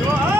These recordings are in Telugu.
一 啊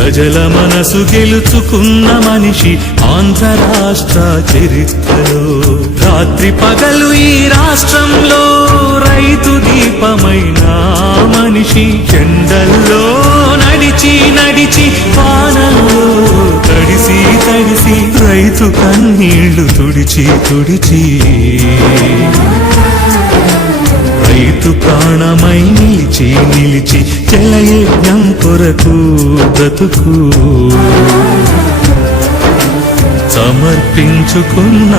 ప్రజల మనసు గెలుచుకున్న మనిషి ఆంధ్ర రాష్ట్ర చరిత్రలో. రాత్రి పగలు ఈ రాష్ట్రంలో రైతు దీపమైన మనిషి చెండల్లో నడిచి నడిచి వానల్లో తడిసి తడిసి రైతు కన్నీళ్ళు తుడిచి తుడిచి. రైతు ప్రాణమై నిలిచి నిలిచి జలయజ్ఞం కొరకు బ్రతుకు. సమర్పించుకున్న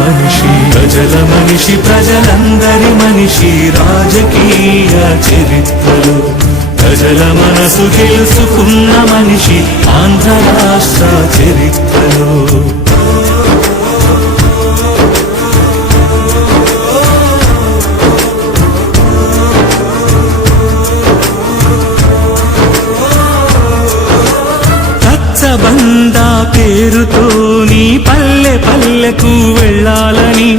మనిషి ప్రజల మనిషి ప్రజలందరి మనిషి రాజకీయ చరిత్రలు. ప్రజల మనసు తెలుసుకున్న మనిషి ఆంధ్ర రాష్ట్ర చరిత్రలో. బందా పేరుతో నీ పల్లె పల్లెకు వెళ్ళాలని.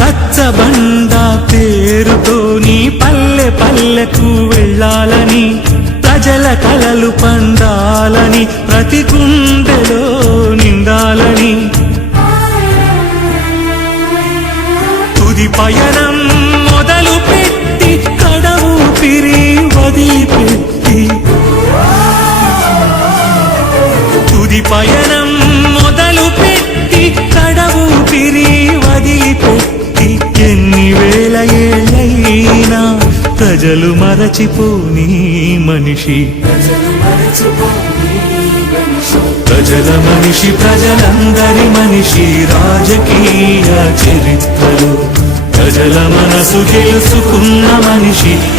రచ్చబందా పేరుతో నీ పల్లె పల్లెకు వెళ్ళాలని. ప్రజల కలలు పండాలని ప్రతి గుండెలో నిండాలని తుది పయనం మొదలు కడవు పిరి వదిలిపెట్టి. తుది పయనం మొదలు పెట్టి కడవు పిరి వదిలిపెట్టి. ఎన్ని వేల ఏళ్ళైనా ప్రజలు మరచిపోని మనిషి. ప్రజల మనిషి ప్రజలందరి మనిషి రాజకీయ చరిత్రలు. ప్రజల మనసు గెలుసుకున్న మనిషి.